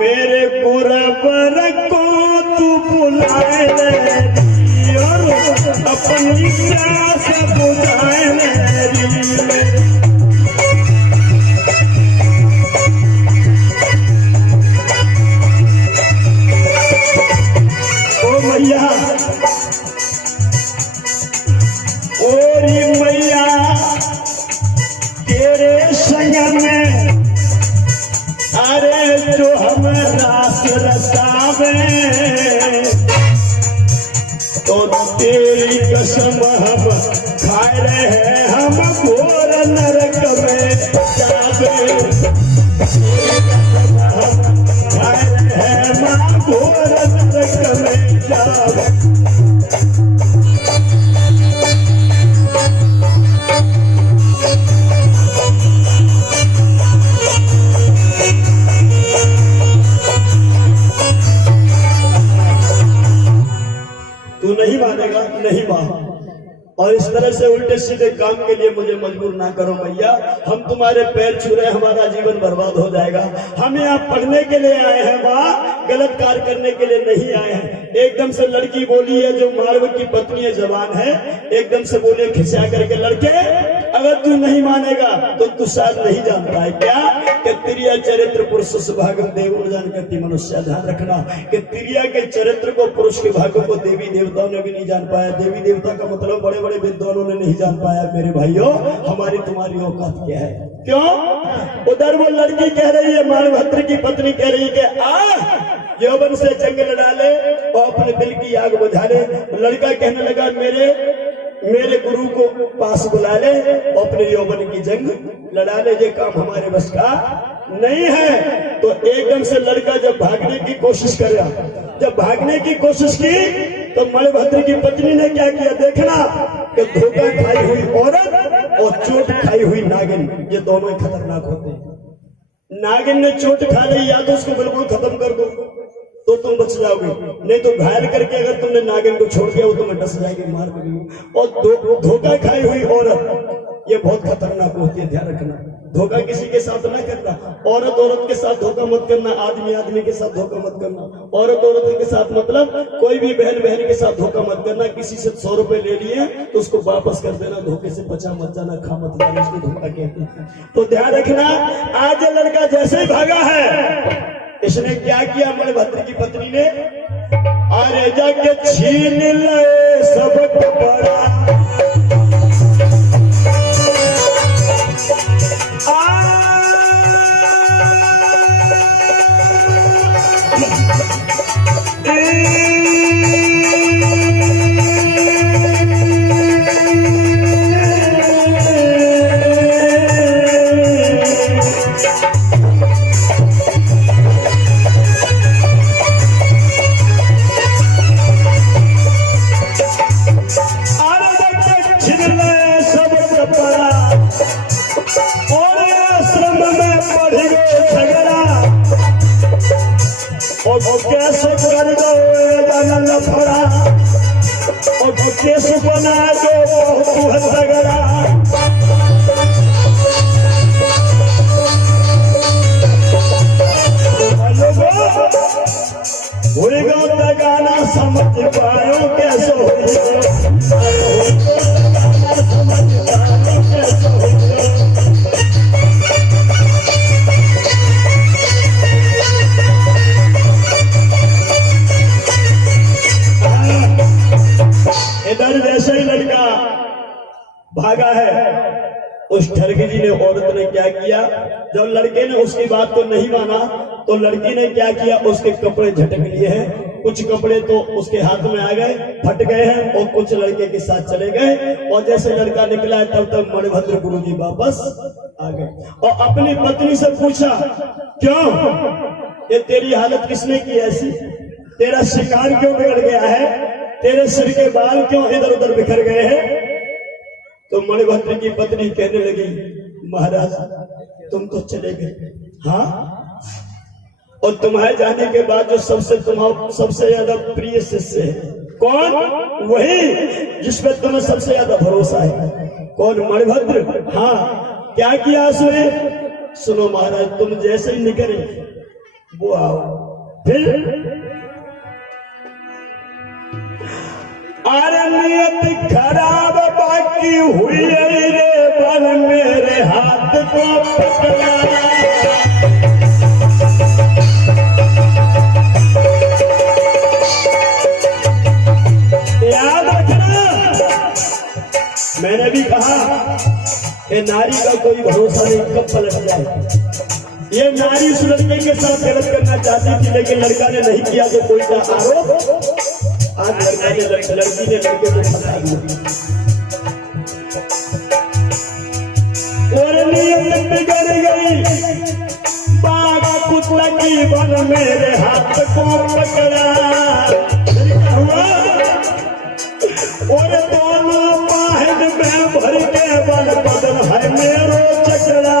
मेरे गुरबर को तू बुलाए रे और अपनी प्यास बुझाए रे। ओ मैया, ओरी मैया तेरे संग में अरे जो हम रास रसावे तो तेरी कसम हम खाए रहे हम घोर नरक में जावे। हम खाए रहे माँ घोर नरक में जावे। तू नहीं मानेगा? नहीं मान। और इस तरह से उल्टे सीधे काम के लिए मुझे मजबूर ना करो मैया। हम तुम्हारे पैर छू रहे, हमारा जीवन बर्बाद हो जाएगा। हम यहाँ पढ़ने के लिए आए हैं माँ, गलत कार्य करने के लिए नहीं आए हैं। एकदम से लड़की बोली है, जो मारव की पत्नी है, जवान है, एकदम से बोले खिंचा करके, लड़के अगर तू नहीं मानेगा तो तू शायद नहीं जानता है क्या कि तिरिया चरित्र पुरुष सुभागम देव जान करती मनुष्य। ध्यान रखना कि तिरिया के चरित्र को, पुरुष के भाग्य को देवी देवताओं ने भी नहीं जान पाया। देवी देवता का मतलब बड़े बड़े विद्वानों ने नहीं जान पाया। मेरे भाइयों, हमारी तुम्हारी औकात क्या है? क्यों? उधर वो लड़की कह रही है, मानभद्र की पत्नी कह रही है कि यौवन से जंग लड़ा ले और अपने दिल की आग बुझा ले। लड़का कहने लगा मेरे गुरु को पास बुला ले और अपने यौवन की जंग लड़ा ले, ये काम हमारे बस का नहीं है। तो एकदम से लड़का जब भागने की कोशिश करा, जब भागने की कोशिश की तो मणिभद्र की पत्नी ने क्या किया देखना कि धोखा खाई हुई औरत और चोट खाई हुई नागिन, ये दोनों ही खतरनाक होते हैं। नागिन ने चोट खा ली, या तो उसको बिल्कुल खत्म कर दो तो तुम बच जाओगे, नहीं तो घायल करके अगर तुमने नागिन को छोड़ दिया वो तुम्हें डस जाएगी, मार देगी। और धोखा खाई हुई औरत ये बहुत खतरनाक होती है, ध्यान रखना। धोखा किसी के साथ ना करना, औरत के साथ धोखा मत करना, आदमी के साथ धोखा मत करना, औरत के साथ मतलब कोई भी बहन के साथ धोखा मत करना। किसी से 100 रुपए ले लिए तो उसको वापस कर देना, धोखे से बचा मत जाना, खा मत जाना, उसको धोखा कहते हैं। तो ध्यान रखना, आज ये लड़का जैसे ही भागा है, इसने क्या किया मणिभद्र की पत्नी ने, अरे जाके छीन ले सब कपड़ा, कैसे कर दो लफड़ा और कैसे बना दो झगड़ा। होएगा तो गाना समझ पायो कैसे होएगा, समझ पायो कैसे होएगा। इधर जैसे ही लड़का भागा है, उस ठरकी जी ने, औरत ने क्या किया, जब लड़के ने उसकी बात को नहीं माना तो लड़की ने क्या किया, उसके कपड़े झटक लिए हैं। कुछ कपड़े तो उसके हाथ में आ गए, फट गए हैं, और कुछ लड़के के साथ चले गए। और जैसे लड़का निकला है तब तक मणिभद्र गुरु जी वापस आ गए और अपनी पत्नी से पूछा, क्यों ये तेरी हालत किसने की ऐसी, तेरा शिकार क्यों बिगड़ गया है, तेरे सिर के बाल क्यों इधर उधर बिखर गए हैं। तो मणिभद्र की पत्नी कहने लगी, महाराज तुम तो चले गए, हाँ, और तुम्हारे जाने के बाद जो सबसे ज्यादा प्रिय शिष्य है, कौन? वही जिसमें तुम्हें सबसे ज्यादा भरोसा है। कौन? मणिभद्र। हाँ, क्या किया उसने? सुनो महाराज, तुम जैसे ही निकले वो आओ फिर अरे नियत खराब बाकी हुई रे बल मेरे हाथ को पकड़ा। याद रखना मैंने भी कहा ये नारी का कोई भरोसा नहीं कब पलट जाए। ये नारी उस लड़के के साथ गलत करना चाहती थी लेकिन लड़का ने नहीं किया तो कोई का आरोप आज लड़की ने लड़के को फंसा दिया। और नियत बिगड़ गई बाघ कुत्ता की बन मेरे हाथ को पकड़ा। क्या हुआ और दोनों बाहर में भर के बल बदन है मेरो चकड़ा।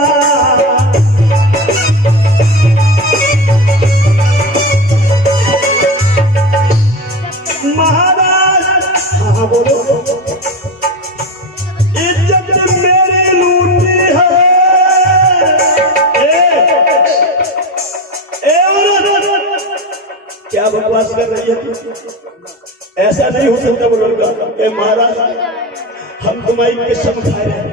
महाराज हाँ बोलो इज्जत मेरी लूटी है। क्या बकवास कर रही है तू? ऐसा नहीं हो सकता बोलूंगा महाराज हम तुम्हारी कसम खा रहे हैं।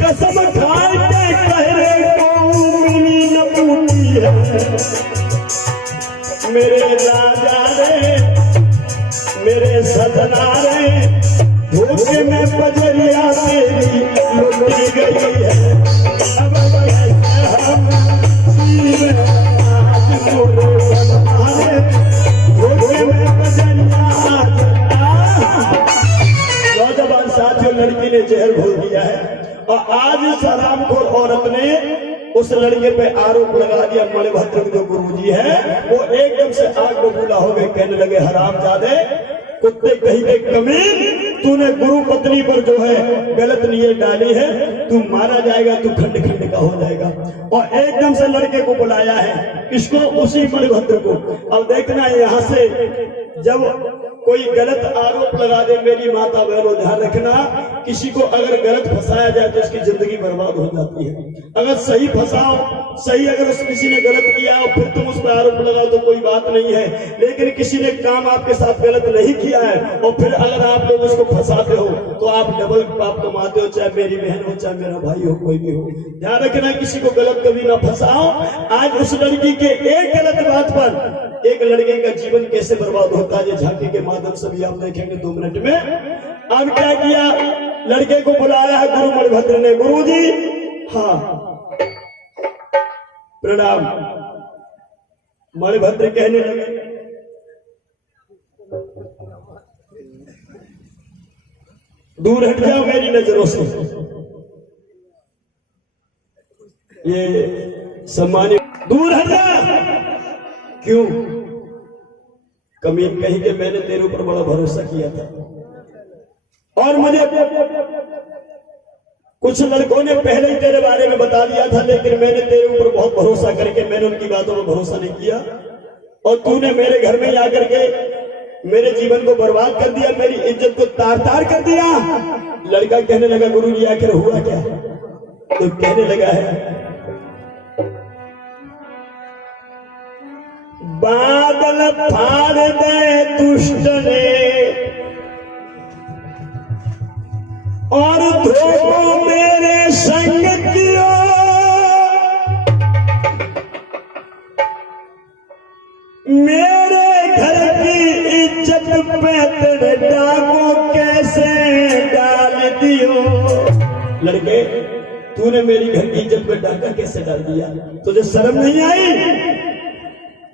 कसम खा के कह रहे कौमी न पूछी है मेरे राजा रे मेरे सजना रे धोखे में बजरिया तेरी लुटी गई है। अब कैसे हम नौजवान साथियों लड़की ने जहर घोल दिया है और आज इस हरामखोर औरत ने उस लड़के पे आरोप लगा दिया। मणिभद्र जो गुरुजी है वो एकदम से आग बबूला हो गए। कहने लगे हरामजादे कुत्ते कहीं के कमीन तूने गुरु पत्नी पर जो है गलत नीयत डाली है तू मारा जाएगा तू खंड खंड का हो जाएगा। और एकदम से लड़के को बुलाया है किसको उसी मणिभद्र को। अब देखना यहाँ से जब कोई गलत आरोप लगा दे मेरी माता बहनों ध्यान रखना किसी को अगर गलत फंसाया जाए तो उसकी जिंदगी बर्बाद हो जाती है। अगर सही फंसाओ सही अगर उस किसी ने गलत किया और फिर तुम उस पर आरोप लगाओ तो कोई बात नहीं है। लेकिन किसी ने काम आपके साथ गलत नहीं किया है और फिर अगर आप लोग उसको फंसाते हो तो आप डबल पाप कमाते हो। चाहे मेरी बहन हो चाहे मेरा भाई हो कोई भी हो ध्यान रखना किसी को गलत कभी ना फंसाओ। आज उस लड़की के एक गलत बात पर एक लड़के का जीवन कैसे बर्बाद होता है झांकी के माध्यम से भी आप देखेंगे 2 मिनट में। अब क्या किया लड़के को बुलाया है गुरु मणिभद्र ने। गुरु जी हाँ प्रणाम। मणिभद्र कहने लगे दूर हट जाओ मेरी नजरों से। ये सम्मानित दूर हट जा। क्यों कमीन कहीं के मैंने तेरे ऊपर बड़ा भरोसा किया था और मुझे कुछ लड़कों ने पहले ही तेरे बारे में बता दिया था लेकिन मैंने तेरे ऊपर बहुत भरोसा करके मैंने उनकी बातों पर भरोसा नहीं किया और तूने मेरे घर में ही आकर के मेरे जीवन को बर्बाद कर दिया मेरी इज्जत को तार तार कर दिया। लड़का कहने लगा गुरु जी आखिर हुआ क्या? तो कहने लगा है बादल फाड़ दे दुष्ट ने और धोखो मेरे संग कियो। मेरे घर की इज्जत पे तेरे डाको कैसे डाल दियो। लड़के तूने मेरी घर की इज्जत पे डाका कैसे डाल दिया? तुझे शर्म नहीं आई?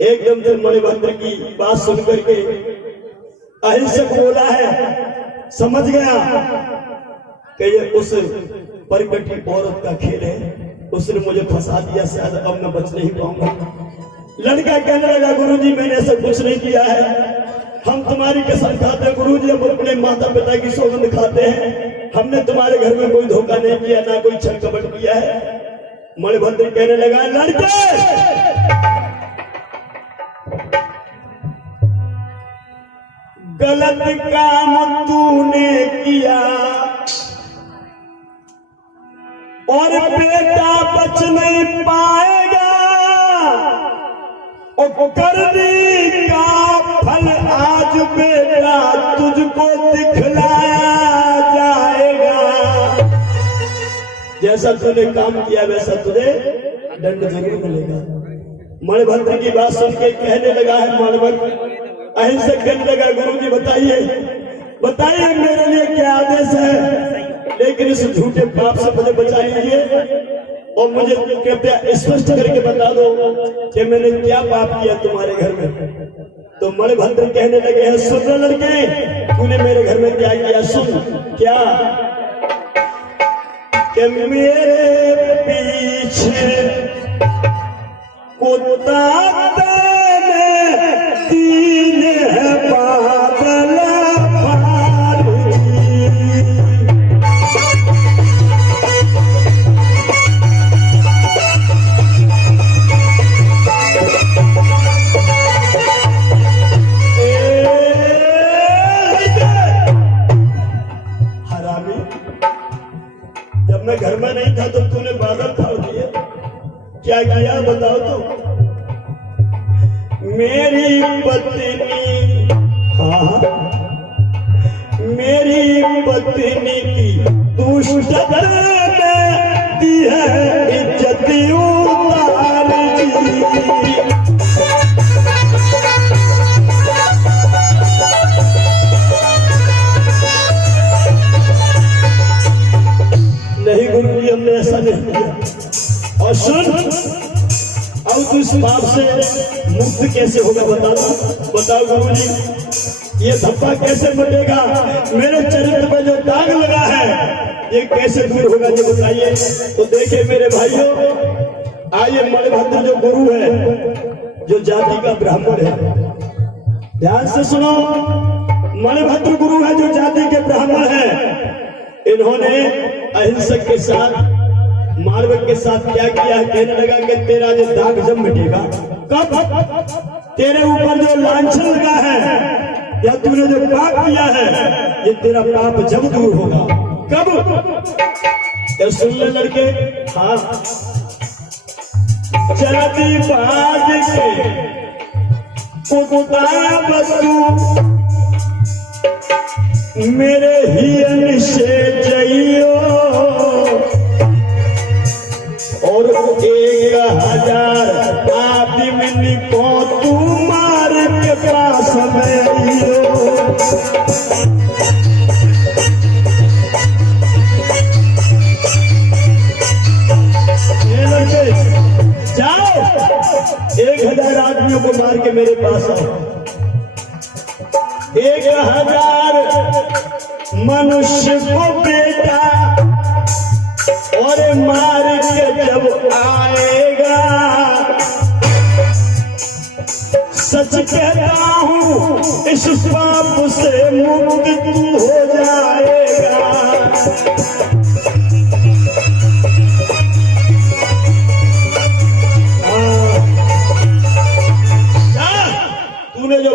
एकदम से मणिभद्र की बात सुनकर के अहिंसक बोला है समझ गया कि ये उस परकटी औरत का खेल है उसने मुझे फंसा दिया शायद अब मैं बच नहीं पाऊंगा। लड़का कहने लगा गुरुजी मैंने ऐसा कुछ नहीं किया है हम तुम्हारी कसम खाते हैं गुरुजी हम अपने माता पिता की सौगंध खाते हैं हमने तुम्हारे घर में कोई धोखा नहीं किया ना कोई छल कपट किया है। मणिभद्र कहने लगा लड़के गलत काम तूने किया और बेटा बच नहीं पाएगा। ओ करनी का फल आज बेटा तुझको दिखलाया जाएगा। जैसा तूने काम किया वैसा तुझे दंड जरूर मिलेगा। मणिभद्र की बात सुन के कहने लगा है मानवक अहिंसक कहने लगा, गुरुजी बताइए बताइए मेरे लिए क्या आदेश है, लेकिन इस झूठे पाप से मुझे बचा लीजिए और मुझे कृपया स्पष्ट करके बता दो कि मैंने क्या पाप किया तुम्हारे घर में। तो मणिभद्र कहने लगे हैं, सुन लड़के तूने मेरे घर में क्या किया, सुन क्या कि मेरे पीछे कुत्ता ने तीन बादल फाड़ दी। हरामी, जब मैं घर में नहीं था तो तूने बादल फाड़ दिए, क्या किया बताओ तो। मेरी पत्नी, हाँ मेरी पत्नी की दुष्टता ने दी है इज्जत उतार दी। नहीं गुरु जी हमने ऐसा नहीं किया। और सुन अब तू इस पाप से मुक्त कैसे होगा बताओ गुरुजी, ये धब्बा कैसे मिटेगा, मेरे चरित्र में जो दाग लगा है ये कैसे दूर होगा ये बताइए। तो देखिए मेरे भाइयों, आइए मणिभद्र जो गुरु है, जो जाति का ब्राह्मण है, ध्यान से सुनो, मणिभद्र गुरु है जो जाति के ब्राह्मण है। इन्होंने अहिंसक के साथ मानवक के साथ क्या किया है, कहने लगा कि तेरा जो दाग जब मिटेगा, कब तेरे ऊपर जो लांछन लगा है या तूने जो पाप किया है ये तेरा पाप जब दूर होगा। कब? तो सुन ले लड़के, हाँ चलती बाज के कुत्ता बसू मेरे ही से जइयो और 1000 आदमी को तू मार के पास में जाओ, 1000 आदमियों को मार के मेरे पास आओ। 1000 मनुष्य को बेटा और मार के जब आएगा, सच कहता हूँ इस पाप से मुक्त तू हो